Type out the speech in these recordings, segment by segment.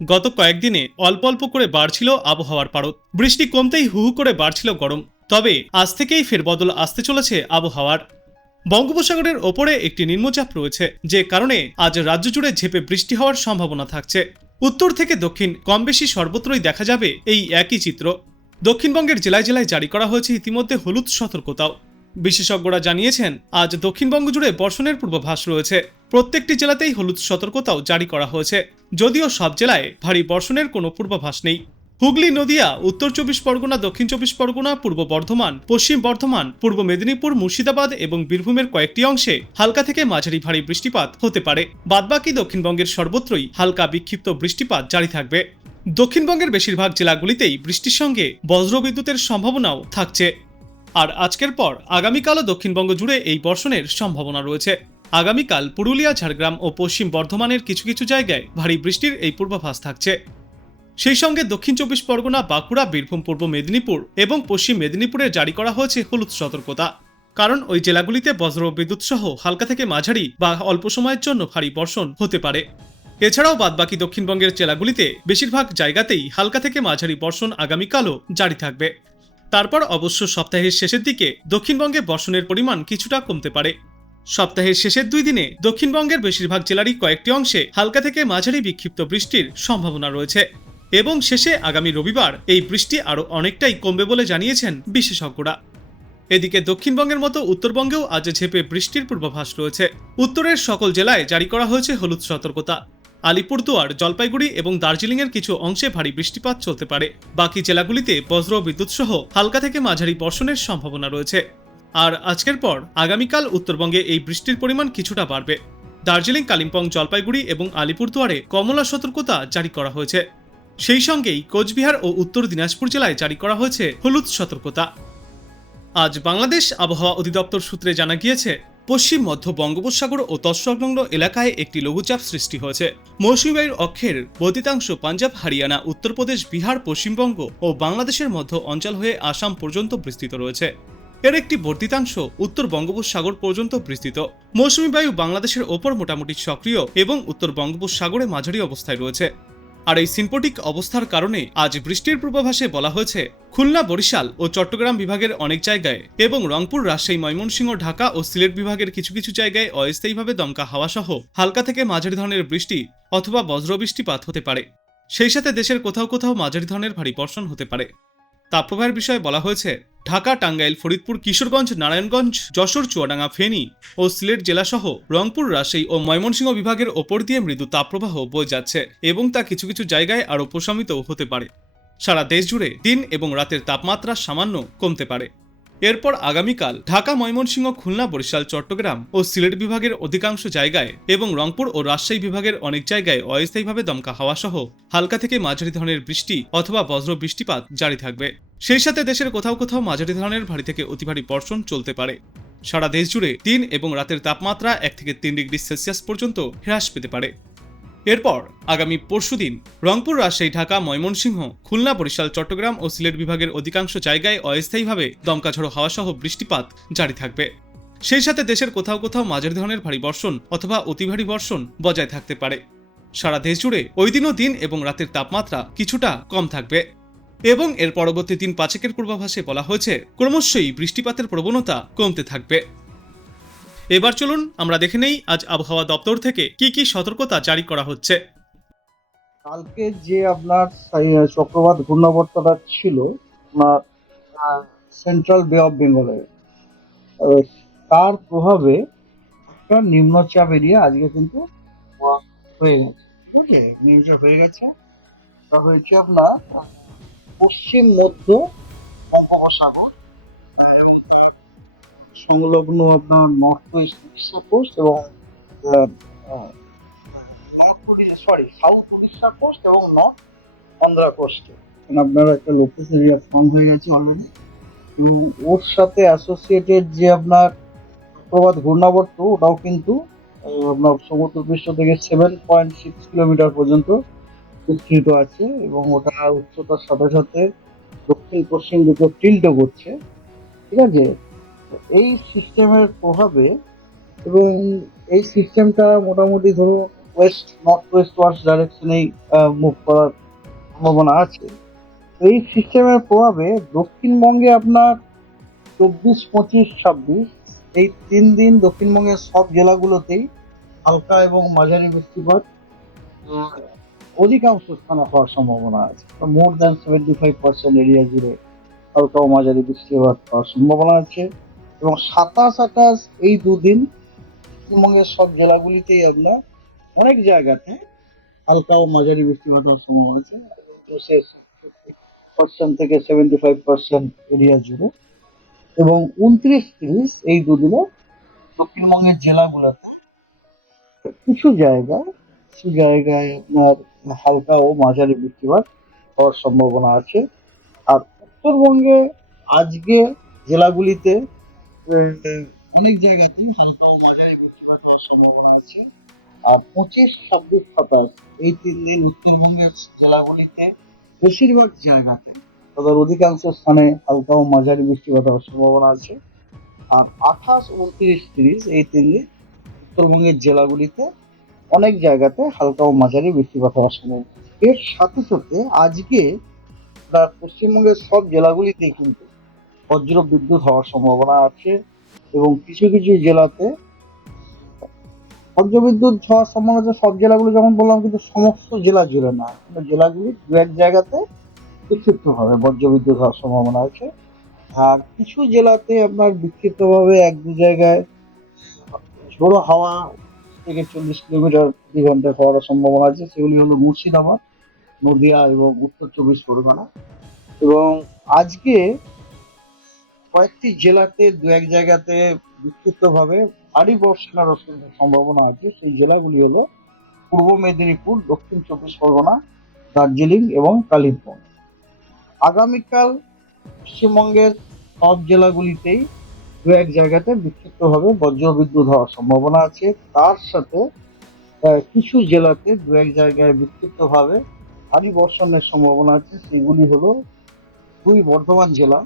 গত কয়েকদিনে অল্প অল্প করে বাড়ছিল আবহাওয়ার পারদ। বৃষ্টি কমতেই হু হু করে বাড়ছিল গরম। তবে আজ থেকেই ফেরবদল আসতে চলেছে আবহাওয়ার। বঙ্গোপসাগরের ওপরে একটি নিম্নচাপ রয়েছে, যে কারণে আজ রাজ্য জুড়ে ঝেপে বৃষ্টি হওয়ার সম্ভাবনা থাকছে। উত্তর থেকে দক্ষিণ কম বেশি সর্বত্রই দেখা যাবে এই একই চিত্র। দক্ষিণবঙ্গের জেলায় জেলায় জারি করা হয়েছে ইতিমধ্যে হলুদ সতর্কতাও। বিশেষজ্ঞরা জানিয়েছেন, আজ দক্ষিণবঙ্গ জুড়ে বর্ষণের পূর্বাভাস রয়েছে। প্রত্যেকটি জেলাতেই হলুদ সতর্কতাও জারি করা হয়েছে। যদিও সব জেলায় ভারী বর্ষণের কোনো পূর্বাভাস নেই। হুগলি, নদিয়া, উত্তর চব্বিশ পরগনা, দক্ষিণ চব্বিশ পরগনা, পূর্ব বর্ধমান, পশ্চিম বর্ধমান, পূর্ব মেদিনীপুর, মুর্শিদাবাদ এবং বীরভূমের কয়েকটি অংশে হালকা থেকে মাঝারি ভারী বৃষ্টিপাত হতে পারে। বাদবাকি দক্ষিণবঙ্গের সর্বত্রই হালকা বিক্ষিপ্ত বৃষ্টিপাত জারি থাকবে। দক্ষিণবঙ্গের বেশিরভাগ জেলাগুলিতেই বৃষ্টির সঙ্গে বজ্রবিদ্যুতের সম্ভাবনাও থাকছে। আর আজকের পর আগামীকালও দক্ষিণবঙ্গ জুড়ে এই বর্ষণের সম্ভাবনা রয়েছে। আগামীকাল পুরুলিয়া, ঝাড়গ্রাম ও পশ্চিম বর্ধমানের কিছু কিছু জায়গায় ভারী বৃষ্টির এই পূর্বাভাস থাকছে। সেই সঙ্গে দক্ষিণ চব্বিশ পরগনা, বাঁকুড়া, বীরভূম, পূর্ব মেদিনীপুর এবং পশ্চিম মেদিনীপুরে জারি করা হয়েছে হলুদ সতর্কতা। কারণ ওই জেলাগুলিতে বজ্র বিদ্যুৎ সহ হালকা থেকে মাঝারি বা অল্প সময়ের জন্য ভারী বর্ষণ হতে পারে। এছাড়াও বাদবাকি দক্ষিণবঙ্গের জেলাগুলিতে বেশিরভাগ জায়গাতেই হালকা থেকে মাঝারি বর্ষণ আগামীকালও জারি থাকবে। তারপর অবশ্য সপ্তাহের শেষের দিকে দক্ষিণবঙ্গে বর্ষণের পরিমাণ কিছুটা কমতে পারে। সপ্তাহের শেষের দুই দিনে দক্ষিণবঙ্গের বেশিরভাগ জেলারই কয়েকটি অংশে হালকা থেকে মাঝারি বিক্ষিপ্ত বৃষ্টির সম্ভাবনা রয়েছে এবং শেষে আগামী রবিবার এই বৃষ্টি আরও অনেকটাই কমবে বলে জানিয়েছেন বিশেষজ্ঞরা। এদিকে দক্ষিণবঙ্গের মতো উত্তরবঙ্গেও আজ ঝেপে বৃষ্টির পূর্বাভাস রয়েছে। উত্তরের সকল জেলায় জারি করা হয়েছে হলুদ সতর্কতা। আলিপুরদুয়ার, জলপাইগুড়ি এবং দার্জিলিংয়ের কিছু অংশে ভারী বৃষ্টিপাত চলতে পারে। বাকি জেলাগুলিতে বজ্র বিদ্যুৎ সহ হালকা থেকে মাঝারি বর্ষণের সম্ভাবনা রয়েছে। আর আজকের পর আগামীকাল উত্তরবঙ্গে এই বৃষ্টির পরিমাণ কিছুটা বাড়বে। দার্জিলিং, কালিম্পং, জলপাইগুড়ি এবং আলিপুরদুয়ারে কমলা সতর্কতা জারি করা হয়েছে। সেই সঙ্গেই কোচবিহার ও উত্তর দিনাজপুর জেলায় জারি করা হয়েছে হলুদ সতর্কতা। আজ বাংলাদেশ আবহাওয়া অধিদপ্তর সূত্রে জানা গিয়েছে, পশ্চিম, মধ্য বঙ্গোপসাগর ও তৎসংলগ্ন এলাকায় একটি লঘুচাপ সৃষ্টি হয়েছে। মৌসুমী বায়ুর অক্ষের বর্ধিতাংশ পাঞ্জাব, হারিয়ানা, উত্তরপ্রদেশ, বিহার, পশ্চিমবঙ্গ ও বাংলাদেশের মধ্য অঞ্চল হয়ে আসাম পর্যন্ত বিস্তৃত রয়েছে। এর একটি বর্ধিতাংশ উত্তর বঙ্গোপসাগর পর্যন্ত বিস্তৃত। মৌসুমী বায়ু বাংলাদেশের ওপর মোটামুটি সক্রিয় এবং উত্তর বঙ্গোপসাগরে মাঝারি অবস্থায় রয়েছে। আর এই সিম্পটিক অবস্থার কারণে আজ বৃষ্টির পূর্বাভাসে বলা হয়েছে, খুলনা, বরিশাল ও চট্টগ্রাম বিভাগের অনেক জায়গায় এবং রংপুর, রাজশাহী, ময়মনসিংহ, ঢাকা ও সিলেট বিভাগের কিছু কিছু জায়গায় অস্থায়ীভাবে দমকা হাওয়া সহ হালকা থেকে মাঝারি ধরনের বৃষ্টি অথবা বজ্রবৃষ্টিপাত হতে পারে। সেই সাথে দেশের কোথাও কোথাও মাঝারি ধরনের ভারী বর্ষণ হতে পারে। তাপপ্রবাহের বিষয়ে বলা হয়েছে ঢাকা, টাঙ্গাইল, ফরিদপুর, কিশোরগঞ্জ, নারায়ণগঞ্জ, যশোর, চুয়াডাঙ্গা, ফেনী ও সিলেট জেলাসহ রংপুর, রাজশাহী ও ময়মনসিংহ বিভাগের ওপর দিয়ে মৃদু তাপপ্রবাহ বয়ে যাচ্ছে এবং তা কিছু কিছু জায়গায় আরও প্রশমিত হতে পারে। সারা দেশ জুড়ে দিন এবং রাতের তাপমাত্রা সামান্য কমতে পারে। এরপর আগামীকাল ঢাকা, ময়মনসিংহ, খুলনা, বরিশাল, চট্টগ্রাম ও সিলেট বিভাগের অধিকাংশ জায়গায় এবং রংপুর ও রাজশাহী বিভাগের অনেক জায়গায় অস্থায়ীভাবে দমকা হাওয়া সহ হালকা থেকে মাঝারি ধরনের বৃষ্টি অথবা বজ্র বৃষ্টিপাত জারি থাকবে। সেই সাথে দেশের কোথাও কোথাও মাঝারি ধরনের ভারী থেকে অতি ভারী বর্ষণ চলতে পারে। সারা দেশ জুড়ে দিন এবং রাতের তাপমাত্রা এক থেকে তিন ডিগ্রি সেলসিয়াস পর্যন্ত হ্রাস পেতে পারে। এরপর আগামী পরশুদিন রংপুর, রাজশাহী, ঢাকা, ময়মনসিংহ, খুলনা, বরিশাল, চট্টগ্রাম ও সিলেট বিভাগের অধিকাংশ জায়গায় অস্থায়ীভাবে দমকাঝড়ো হাওয়া সহ বৃষ্টিপাত জারি থাকবে। সেই সাথে দেশের কোথাও কোথাও মাঝারি ধরনের ভারী বর্ষণ অথবা অতি ভারী বর্ষণ বজায় থাকতে পারে। সারা দেশ জুড়ে ওই দিনও দিন এবং রাতের তাপমাত্রা কিছুটা কম থাকবে। এবং এর পরবর্তী দিন পাঁচেকের পূর্বাভাসে বলা হয়েছে, ক্রমশই বৃষ্টিপাতের প্রবণতা কমতে থাকবে। এবার চলুন আমরা দেখে নেই আজ আবহাওয়া দপ্তর থেকে কি কি সতর্কতা জারি করা হচ্ছে। কালকে যে আপনার চক্রবাত ঘূর্ণাবর্তটা ছিল, আপনার সেন্ট্রাল বে অফ বেঙ্গলে তার প্রভাবে একটা নিম্নচাপ এরিয়া আজকে কিন্তু হয়ে গেছে। আছে নিম্নচাপ হয়ে গেছে। তা হয়েছে আপনার, পশ্চিম, মধ্য বঙ্গোপসাগর এবং তার সংলগ্ন আপনার নর্থ ওয়েস্ট উড়িষ্যা কোস্ট এবং north Orissa sorry south Orissa coast এবং নর্থ অন্ধ্রা কোস্টে আপনার একটা লোকেস এরিয়া ফর্ম হয়ে গেছে অলরেডি ওর সাথে অ্যাসোসিয়েটেড যে আপনার প্রবাদ ঘূর্ণাবর্ত, ওটাও কিন্তু আপনার সমুদ্র পৃষ্ঠ থেকে সেভেন পয়েন্ট সিক্স কিলোমিটার পর্যন্ত বিস্তৃত আছে এবং ওটা উচ্চতার সাথে সাথে দক্ষিণ পশ্চিম দিকে টিল্টও করছে। ঠিক আছে? এই সিস্টেমের প্রভাবে এবং এই সিস্টেমটা মোটামুটি ধরো ওয়েস্ট, নর্থ ওয়েস্ট ওয়ার্স ডাইরেকশনেই মুভ করার সম্ভাবনা আছে। এই সিস্টেমের প্রভাবে দক্ষিণবঙ্গে আপনার চব্বিশ, পঁচিশ, ছাব্বিশ, এই তিন দিন দক্ষিণবঙ্গের সব জেলাগুলোতেই হালকা এবং মাঝারি বৃষ্টিপাত অধিকাংশ স্থানে হওয়ার সম্ভাবনা আছে। More than seventy five percent area জুড়ে হালকা ও মাঝারি বৃষ্টিপাত হওয়ার সম্ভাবনা আছে। এবং সাতাশ আঠাশ এই দুদিন পশ্চিমবঙ্গের সব জেলাগুলিতেই আপনার অনেক জায়গাতে হালকা ও মাঝারি বৃষ্টিপাত হওয়ার সম্ভাবনা আছে। পার্সেন্ট থেকে সেভেন্টি ফাইভ পার্সেন্ট এরিয়া জুড়ে। এবং উনত্রিশ তিরিশ এই দুদিনে দক্ষিণবঙ্গের জেলাগুলোতে কিছু জায়গায় কিছু জায়গায় আপনার হালকা ও মাঝারি বৃষ্টিপাত হওয়ার সম্ভাবনা আছে। আর উত্তরবঙ্গে আজকে জেলাগুলিতে অনেক জায়গাতেই হালকা মাঝারি বৃষ্টিপাত হওয়ার সম্ভাবনা আছে। আর পঁচিশ ছাব্বিশ সাতাশ এই তিন দিন উত্তরবঙ্গের জেলাগুলিতে বেশিরভাগ জায়গাতে। তাদের অধিকাংশ স্থানে হালকা ও মাঝারি বৃষ্টিপাত হওয়ার সম্ভাবনা আছে। আর আঠাশ, উনত্রিশ, তিরিশ এই তিন দিন উত্তরবঙ্গের জেলাগুলিতে অনেক জায়গাতে হালকা ও মাঝারি বৃষ্টিপাত হওয়ার সম্ভাবনা। এর সাথে সাথে আজকে পশ্চিমবঙ্গের সব জেলাগুলিতে কিন্তু বজ্র বিদ্যুৎ হওয়ার সম্ভাবনা আছে এবং কিছু কিছু জেলাতে বজ্রবিদ্যুৎ হওয়ার সম্ভাবনা সব জেলাগুলো যেমন বললাম, কিন্তু সমস্ত জেলা জুড়ে না। কিন্তু জেলাগুলি দু এক জায়গাতে বিক্ষিপ্তভাবে বজ্রবিদ্যুৎ হওয়ার সম্ভাবনা আছে। আর কিছু জেলাতে আপনার বিক্ষিপ্তভাবে এক দু জায়গায় ঝোড়ো হাওয়া থেকে চল্লিশ কিলোমিটার প্রতি ঘন্টায় হওয়ার সম্ভাবনা আছে। সেগুলি হলো মুর্শিদাবাদ, নদিয়া এবং উত্তর চব্বিশ পরগনা। এবং আজকে কয়েকটি জেলাতে দু এক জায়গাতে বিক্ষিপ্তভাবে ভারী বর্ষণের সম্ভাবনা আছে। সেই জেলাগুলি হলো পূর্ব মেদিনীপুর, দক্ষিণ চব্বিশ পরগনা, দার্জিলিং এবং কালিম্পং। আগামীকাল পশ্চিমবঙ্গের সব জেলাগুলিতেই দু এক জায়গাতে বিক্ষিপ্তভাবে বজ্রবিদ্যুৎ হওয়ার সম্ভাবনা আছে। তার সাথে কিছু জেলাতে দু এক জায়গায় বিক্ষিপ্তভাবে ভারী বর্ষণের সম্ভাবনা আছে। সেগুলি হলো দুই বর্ধমান জেলা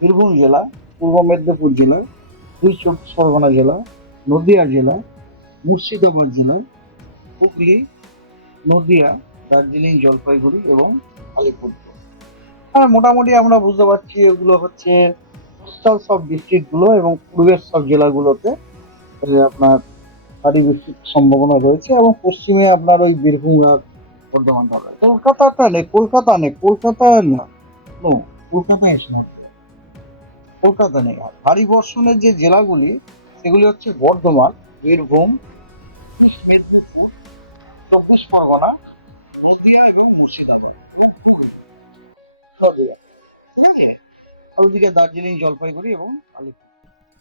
বীরভূম জেলা, পূর্ব মেদিনীপুর জেলা দুই চব্বিশ পরগনা জেলা, নদিয়া জেলা, মুর্শিদাবাদ জেলা, হুগলি, নদিয়া, দার্জিলিং, জলপাইগুড়ি এবং আলিপুরদুয়ার। হ্যাঁ মোটামুটি আমরা বুঝতে পারছি এগুলো হচ্ছে কোস্টাল সব ডিস্ট্রিক্টগুলো এবং পূর্বের সব জেলাগুলোতে আপনার ভারী বৃষ্টির সম্ভাবনা রয়েছে এবং পশ্চিমে আপনার ওই বীরভূম আর বর্ধমান কলকাতাটা নেই, কলকাতা নেই কলকাতা না কলকাতা ইস নট কলকাতা নেই। আর ভারী বর্ষণের যে জেলাগুলি, সেগুলি হচ্ছে বর্ধমান, বীরভূম, মেদিনীপুর, চব্বিশ পরগনা, নদিয়া এবং মুর্শিদাবাদ। ঠিক আছে। আর ওদিকে দার্জিলিং জলপাইগুড়ি এবং আলিপুর।